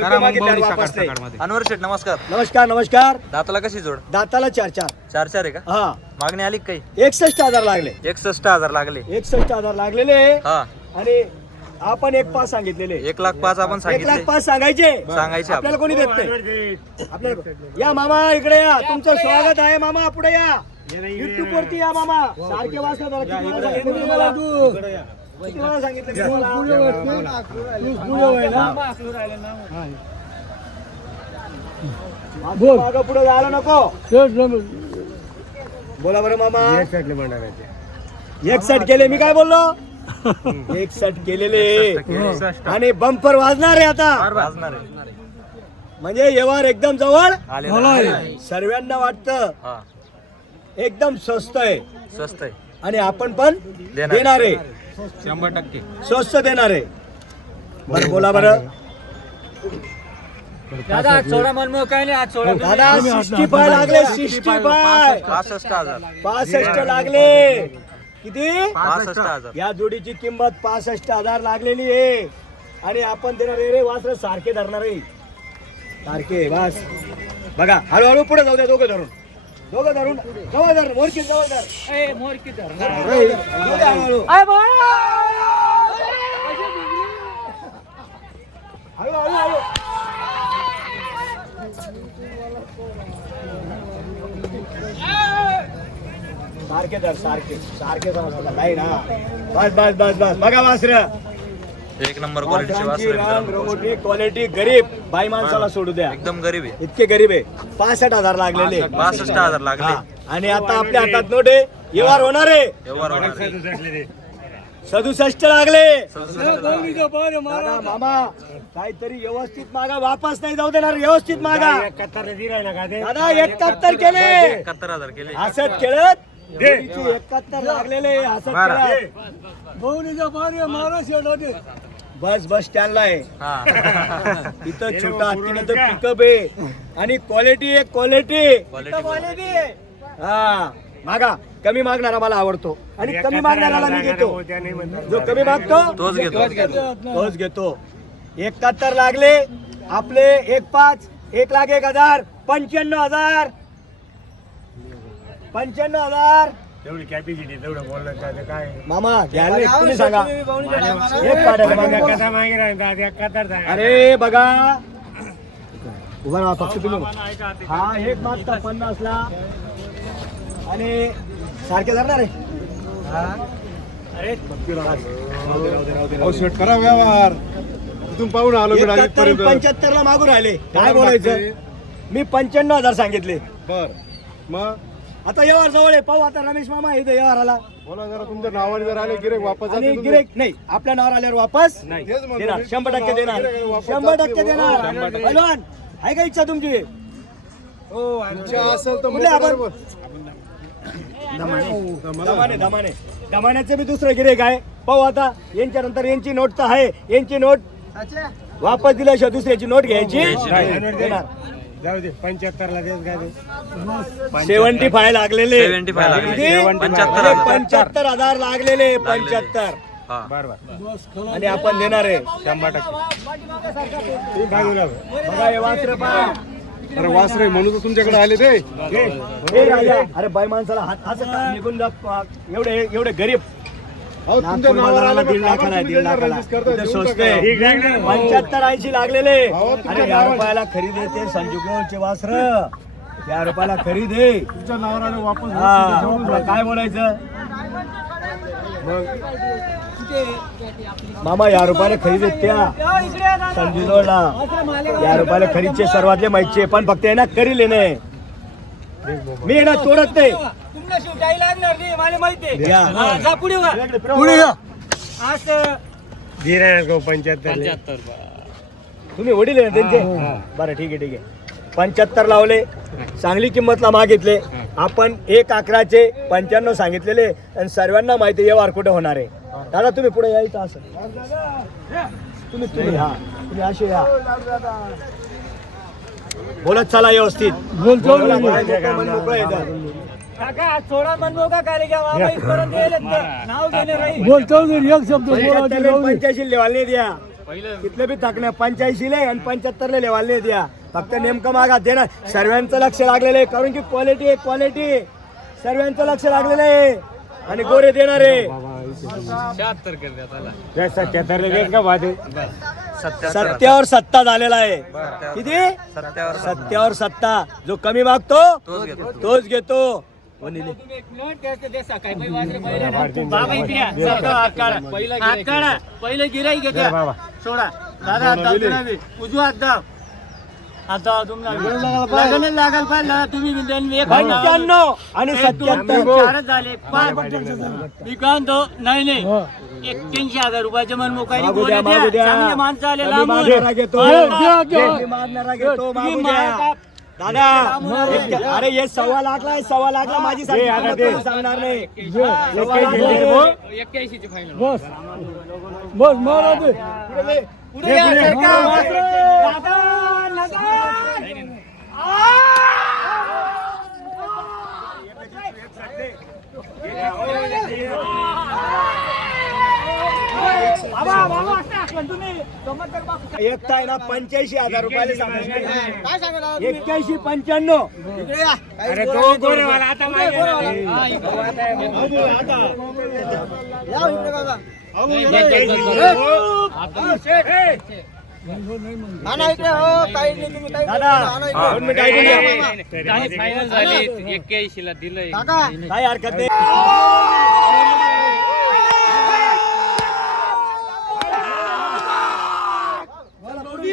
करा मग मागितल्यावर बवणी वापस सकाळ नाही. सकाळमध्ये. अनवर शेठ नमस्कार. नमस्कार नमस्कार. दाताला कशी जोड? दाताला 4-4. 4-4 आहे का? हा मागणी आली का काही? 61,000 लागले. 61,000 लागले. 61,000 लागलेले हा आणि आपण 1,5 सांगितलेले. 1,05,000 आपण 1,05,000 सांगितले. सांगायचे आपल्याला कोणी देत नाही. आपल्याला या मामा इकडे या, तुमचं स्वागत आहे मामा, पुढे या. युट्यूब वरती या मामा, सारखे वाचलं जरा. किती वेळा सांगितलं तुम्हाला? किती वेळा सांगितलं मागं पुढे जायला नको. बोला बरं मामा. 61 केले. मी काय बोललो? 61 केलेले आणि बंपर वाजणार आहे आता. वाजणार आहे. म्हणजे व्यवहार एकदम जवळ आले. सर्वांना वाटतं हा एकदम स्वस्त आहे स्वस्त आहे. आणि आपण पण देणार. देणार आहे. 100% स्वस्त देणार आहे. बरं बोला बरं दादा सोडा मनमोह काय नाही आज सोडा. दादा. 65 लागले. 65 65 लागले. किती? 65,000. या जोडीची किंमत 65,000 लागलेली आहे आणि आपण देणार आहे रे वासर सारखे धरणार आहे. सारखे बस बघा. हळूहळू पुढे जाऊ द्या. दोघं धरून जवळ धरून मोरकी जवळ धर. ए मोर किती जाऊ द्या हळूहळू. हळू. सारखे धर. सारखे समजलं नाही ना. बस बघा वासर. एक नंबर क्वालिटीचे वासर आहे मित्रांनो. क्वालिटी गरीब बाई माणसाला सोडू द्या. एकदम गरीब आहे. इतके गरीब आहे. 65,000 लागलेले. 62,000 लागले. हा. आणि आता आपल्या हातात नोट आहे. व्यवहार होणार आहे. व्यवहार होणार आहे. 67 लागले. 67,000. दादा, मामा काहीतरी व्यवस्थित मागा. वापस नाही जाऊ देणार. व्यवस्थित मागा. दादा 71 केले. 71,000 केले. हसत खेळत 71 लागलेले. हसत खेळत. बस स्टँडला आहे. हा इथं छोटा हत्तीने तर पिकअप आहे आणि क्वालिटी आहे. क्वालिटी हा. मागा. कमी मागणारा मला आवडतो आणि कमी मागणाऱ्याला मी घेतो. जो कमी मागतो तोच घेतो. 71 लागले. आपले 1,5 1,01,000 95,000 95,000. तेवढी कॅपॅसिटी तेवढं बोलणं काय मामा घ्याल रे, तुम्ही सांगा. एक पाड्या. अरे बघा उभा राहा फक्त तुम्ही. हा एक मागता 50 ला आणि सारखे धरणार आहे. औषध करा व्यवहार. तिथून पाहून आलो मी 75 ला मागून राहिले. काय बोलायचं? मी 95,000 सांगितले. बर मग आता व्यवहार जवळ आहे. पाहू आता रमेश मामा इथे व्यवहाराला बोला जरा. तुमच्या नावाने जर आले गिरेक वापस आणि जाते गिरेक नाही. आपल्या नावावर आल्यावर वापस तेच म्हणतो देणार. मी. 100% देणार. 100% देणार. पहिलवान आहे का इच्छा तुमची? तुमच्या असेल तर कुठले आपण? बरोबर. दमाण्याचं मी दुसरं गिरेक आहे. पाहू आता. यांच्या नंतर यांची नोट तर आहे. यांची नोट वापस दिल्याशिवाय दुसऱ्याची नोट घ्यायची देणार. जाऊ दे 75 ला देत काय 75 लागलेले. 75 लागले. किती? 75,000 लागलेले. 75 हा आणि आपण देणार आहे 100%. बघा हे वासरं पहा. अरे वासरे म्हणून तर तुमच्याकडे आले ते. हे राजा. अरे बाई माणसाला हात असं निघून एवढे गरीब. अहो, तुमच्या नावावर आलं 1.5 लाखाला आहे, 1.5 लाखाला. रजिस्टर करता, इथे देऊन स्वस्त टाका. आहे. 75-80 लागलेले. अहो, तुमच्या अरे 1 रुपयाला खरीद येते. संजू गोळचे वासर 1 रुपयाला खरीद आहे. तुमच्या नावावर आले वापस हा तुला काय बोलायचं? मामा 1 रुपयाला खरीद आहेत त्या संजू जोडला. 1 रुपयाला खरीदचे सर्वातले माहितीचे. पण फक्त आहे ना करील येणे. मी आहे ना तोडत नाही. तुमला शिवटाई लागणार नाही मला माहिती आहे. या. हा, जा पुढे वा. पुढे या. आज धीरे 75 तुम्ही वडील आहे ना त्यांचे? बरं ठीक आहे. 75 लावले. चांगली किंमतला मागितले. आपण 1,11चे 95 सांगितलेले आणि सर्वांना माहिती व्यवहार कुठे होणार आहे. दादा तुम्ही पुढे यायचं असं. तुम्ही हा तुम्ही असे या. बोलत चला व्यवस्थित. काका आज सोडा मनमोह का काय घ्या वापस परत येईल नाव घेणे राहील. 85 लेवाल नाही द्या. तिथले बी थकण्या 85 ले आणि 75 ले लेवाले द्या फक्त नेमकं मागा दे ना सर्वांचं लक्ष लागलेलं आहे कारण की क्वालिटी आहे क्वालिटी सर्वांचं लक्ष लागलेलं आहे आणि गोरे देणारे 77 सत्ता झालेला आहे किती सत्यावर सत्ता जो कमी मागतो तोच घेतो वनिले. बाबा इकडे या. सरका हात काढा. हात काढा. पहिले गिराई घेते सोडा दादा हात दाब तुम्ही. उजवा हात दाब. हात दाब तुम्हाला लागण लागाल पाहिजे तुम्ही एक 95 आणि 77 चारच झाले 5 मी कांतो नाही नाही 81,000 रुपयाचे मन मोकाई मागू द्या, मागू द्या. चांगले माणसं आले मी लांबून. मागणारा घेतो मी मागणारा घेतो मागू द्या. दादा अरे हे 1.25 लाखला आहे 1.25 लाखला माझी सांगणार नाही 81 ची फायनल बस पुढे या, सरका. दादा, लगन. एकटा आहे ना 85,000 रुपयाला सांगायचे 81 95 अरे तो गोरेवाला आता दादा 2 मिनिटं ऐकून घ्या. फायनल झाली 81 ला दिलंय काही हरकत नाही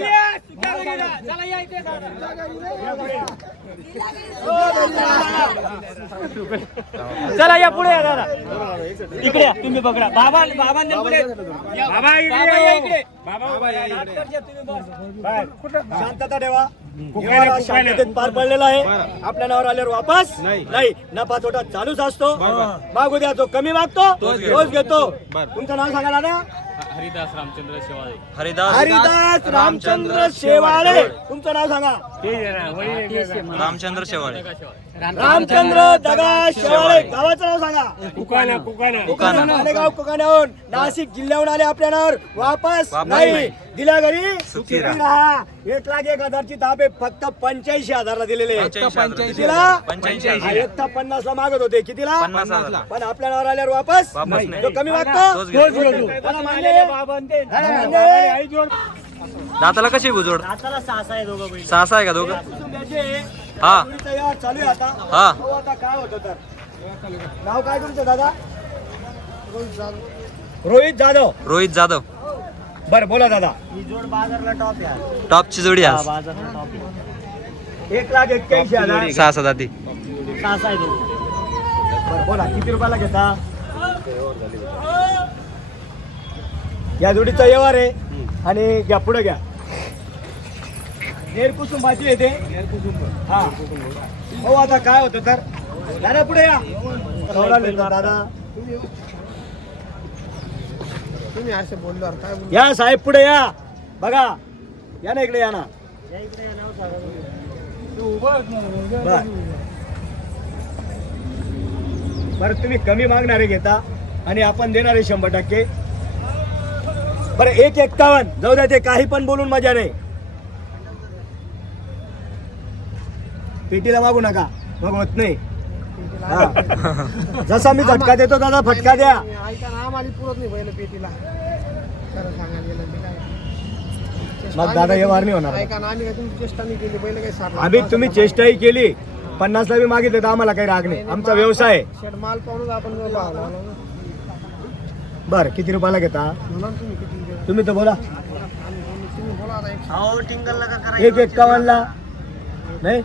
चला या इथे चला या पुढे या दादा इकडे या तुम्ही पकडा बाबा पुढे बाबा या इकडे शांतता ठेवा व्यवहार शांततेत पार पडलेला आहे आपल्या नावावर आल्यावर वापस नाही नफा तोटा चालूच असतो मागू द्या जो कमी मागतो तोच घेतो तुमचं नाव सांगा दादा हरिदास रामचंद्र शेवाळे हरिदास रामचंद्र शेवाळे तुमचं नाव सांगा रामचंद्र शेवाळे रामचंद्र दगा शेवाळे गावाचं नाव सांगा कुकाणा मालेगाव कुकाण्याहून नाशिक जिल्ह्याहून आले आपल्या नावावर वापस नाही दिल्या घरी सुखी राहा 1,01,000 ची ताप आहे फक्त 85,000 ला दिलेले कितीला 50 ला मागत होते कितीला 50,000 पण आपल्या नावावर आल्यावर वापस जो कमी मागतो त्याला मान्य. त्याला मान्य. दाताला कशी बुजोड आताला 6 आहे दोघं बहीण 6 आहे का दोघं हा. जोडीचा व्यवहार चालू आहे आता हा. हो, आता काय होतं तर नाव काय तुमचं दादा रोहित जाधव रोहित जाधव बर बोला दादा ही जोड बाजारला टॉप आहे टॉपची जोडी आज बाजारला टॉप 1,81,000 6 दाती 6 आहे दोघं बर बोला किती रुपयाला घेता या जोडीचा व्यवहार आहे आणि घ्या पुढे घ्या नेरकुसुम भाजी येते हा हो आता काय होतं तर दादा पुढे या दादा तुम्ही असे बोलल्यावर काय या साहेब पुढे या बघा या ना इकडे या ना बरं तुम्ही कमी मागणारे घेता आणि आपण देणारे 100%. बरं 1,51 जाऊ द्या ते काही पण बोलून मजा नाही पेटीला मागू नका मग होत नाही हा. जसा मी झटका देतो दादा फटका द्या ऐका ना आम्हाला पुरत नाही पहिलं पेटीला खरं सांगायला गेलं ते काय मग दादा हे वार नाही होणार ऐका ना आम्ही काय तुमची चेष्टा नाही केली पहिलं काही साठ आम्ही तुम्ही चेष्टाही केली 50 ला बी मागितले तर आम्हाला काही राग नाही आमचा व्यवसाय आहे. शेड माल पाहून आपण पाहला बर किती रुपयाला घेता म्हणून तुम्ही किती देता? तुम्ही तर बोला तुम्ही बोला आता एक अहो टिंगलला का करा 1,51 ला नाही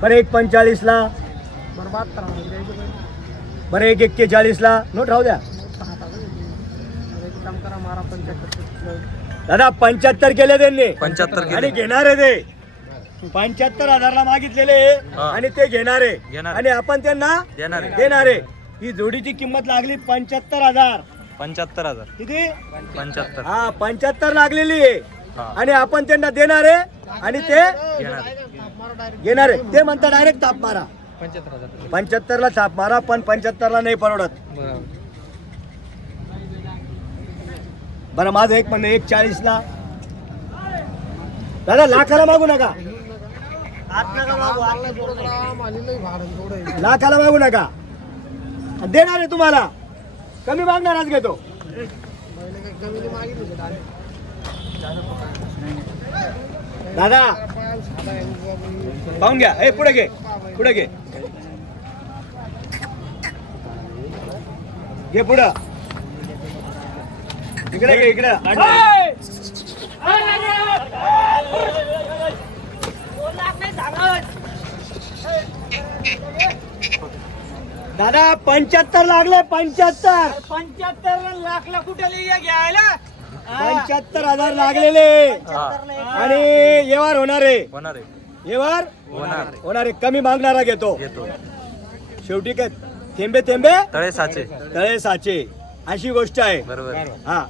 बरं 1,45 ला बरं 72 मध्ये द्यायचे पाहिजे. बरं 1,41 ला नोट राहू द्या एक काम करा मारा 75 दादा 75 केले त्यांनी 75 आणि केले घेणारे ते 75,000 ला मागितलेले हा. आणि ते घेणारे घेणारे. आणि आपण त्यांना देणारे. देणारे ही जोडीची किंमत लागली 75,000 75,000 किती 75 हा 75 लागलेली आहे हा. आणि आपण त्यांना देणारे आणि ते घेणार घेणारे ते म्हणतात डायरेक्ट ताप मारा 75 ला ताप मारा पण 75 ला नाही परवडत बरं माझं एक म्हणणं 1,40ला दादा लाखाला मागू नका, लाखाला मागू नका, देणार आहे तुम्हाला, कमी मागणार आज घेतो. दादा पाहून घ्या, ए पुढे घे, पुढे घे, घे पुढं, इकडे घे, इकडे. दादा 75 लागले, 75 लाखला कुठे घ्यायला 75,000 लागलेले आणि व्यवहार होणार आहे, होणार आहे, व्यवहार होणार होणार आहे. कमी मागणारा घेतो. घेतो. शेवटी काय थेंबे थेंबे तळे साचे. तळे साचे अशी गोष्ट आहे. बरोबर. हा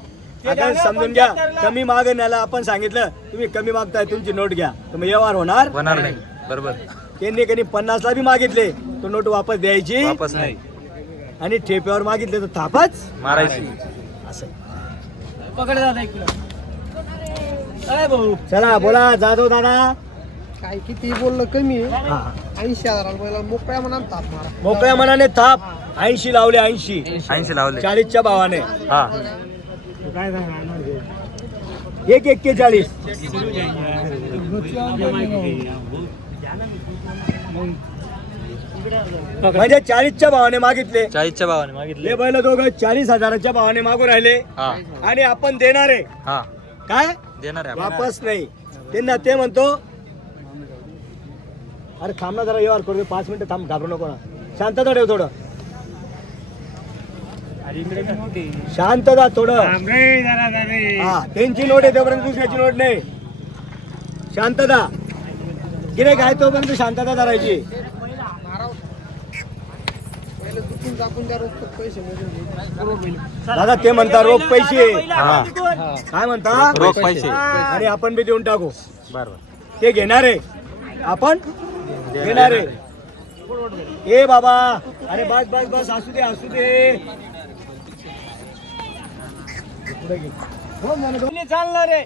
आता समजून घ्या, कमी मागण्याला आपण सांगितलं तुम्ही कमी मागताय, तुमची नोट घ्या, तुम्ही व्यवहार होणार होणार नाही. बरोबर. त्यांनी कधी 50ला बी मागितले तो नोट वापस द्यायची वापस नाही आणि ठेप्यावर मागितले तर थापच मारायची. असं. पकड दादा एक किलो. अरे भाऊ चला बोला जाधव दादा. काय किती बोललं कमी आहे. हा 80,000 पहिला मोकळ्या मनात ताप मारा. मोकळ्या मनाने थाप 80 लावले, 80 80 लावले. 40च्या भावाने. हा 1,41. म्हणजे 40च्या भावाने मागितले. 40च्या भावाने मागितले. हे बैल दोघं 40,000च्या भावाने मागू राहिले हा आणि आपण देणार आहे हा काय, देणार आहे आपण. वापस नाही. त्यांना ते म्हणतो अरे थांब ना जरा, व्यवहार करू 5 मिनिटं थांब, घाबरू नको ना, शांतता ठेव थोडं, शांतता थोडं. हा त्यांची नोट आहे तोपर्यंत दुसऱ्याची नोट नाही, शांतता. गिऱ्हाईक आहे तोपर्यंत शांतता धरायची. पहिलं चुकून टाकून द्या रोख पैसे मोजून दादा ते म्हणता रोख पैसे, हा. काय म्हणता रोख पैसे. आणि आपण बी देऊन टाकू. बरोबर. ते घेणार आहे, आपण घेणार आहे. ए बाबा, अरे बस बस बस, असू दे असू दे. तुम्ही चालणार आहे,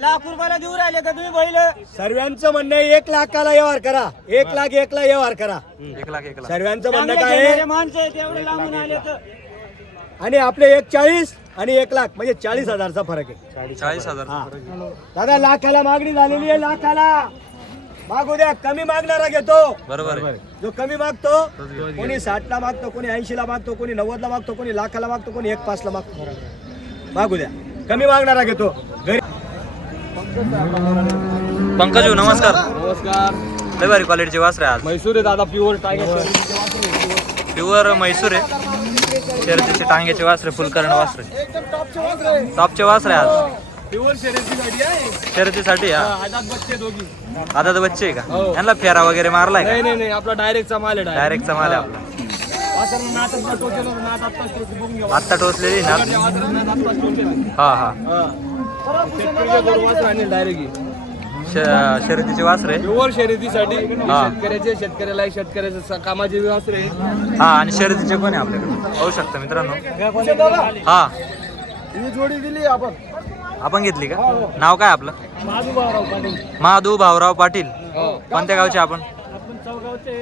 लाख रुपयाला देऊ राहिले का तुम्ही बैल? सर्वांचं म्हणणं आहे 1 लाखाला व्यवहार करा, 1,01,000 व्यवहार करा. 1 लाख 1 लाख. सर्वांचं म्हणणं चांगले काय घेणारे आहे, माणसं आहेत, एवढे लांबून आले तर आणि आपले 1,40,000 आणि 1 लाख म्हणजे 40,000चा फरक आहे. 40,000. हा दादा लाखाला मागणी झालेली आहे, लाखाला मागू द्या. कमी मागणारा घेतो. बरोबर आहे. जो कमी मागतो, कोणी 60ला मागतो, कोणी 80ला मागतो, कोणी 90ला मागतो, कोणी लाखाला मागतो, कोणी 1,05,ला मागतो. मागू द्या, कमी मागणारा घेतो. घरी पंकज भाऊ, नमस्कार. नमस्कार. लय भारी क्वालिटीचे वासरे आज. म्हैसूर आहे दादा, प्युअर टायगर. प्युअर म्हैसूर आहे. शर्यतीचे टांग्याचे वासरे, फुलकर्ण वासरे, टॉपचे वासरे आज प्युअर शर्यतीसाठी आहे. शर्यतीसाठी. हा आदात बच्चे दोघी. आता तर बच्चे आहे का? हो. यांना फेरा वगैरे मारलाय नाही का? नाही नाही, आपला डायरेक्टचा माल आहे. डायरेक्टचा माल आहे आपला. वासराला नाटातला टोचेल, नाट आत्ताच टोचेल, बघून घ्या. आत्ता टोचलेली ना. वासराच्या वासराला नाट आत्ताच टोचेल. हा हा. शेतकऱ्याच्या दोन वासरं आणले डायरेक्ट. शर्यतीचे वासरे. प्युअर शर्यतीसाठी हा. शेतकऱ्याचे, शेतकऱ्याला शेतकऱ्याचे कामाचे वासरे आहे. हा आणि शर्यतीचे पण आहे आपल्याकडे, पाहू शकता मित्रांनो. हा ही जोडी दिली आपण. आपण घेतली का? नाव काय आपलं? महादू भाऊराव पाटील. कोणत्या गावचे आपण? चौगावचे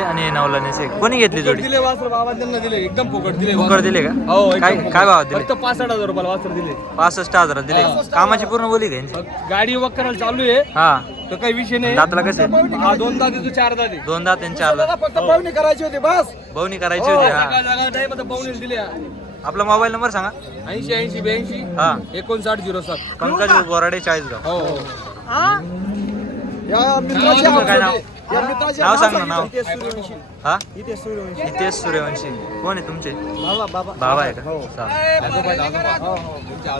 आणि नवलानेचे. कोणी घेतली जोडी? दिले वासर बाबा, त्यांना दिले एकदम फुकट दिले. फुकट दिले का? हो, एकदम काय फुकट. काय भावात दिले? फक्त 65,000 रुपयाला वासर दिले. 65,000 दिले. कामाची पूर्ण बोली घ्यायची. गाडी वक करायला चालू आहे, हा तर काही विषय नाही. दातला कसे? हा 2 दात आहे, 4 दात आहे. 2 दात आणि 4 दात. फक्त पाहुणी करायची होती बस. बहुनी करायची होती. हा जागा नाही, मग पाहुणे दिले. आपला मोबाईल नंबर सांगा. 80 80 82 हा 5907. पंकज बोराडे 40गाव. हो हो. या तुमचं काय नाव? नाव सांग ना, नाव. हा इथे सूर्यवंशी नितेश सूर्यवंशी. कोण आहे तुमचे? बाबा बाबा बाबा आहे का? चालेल.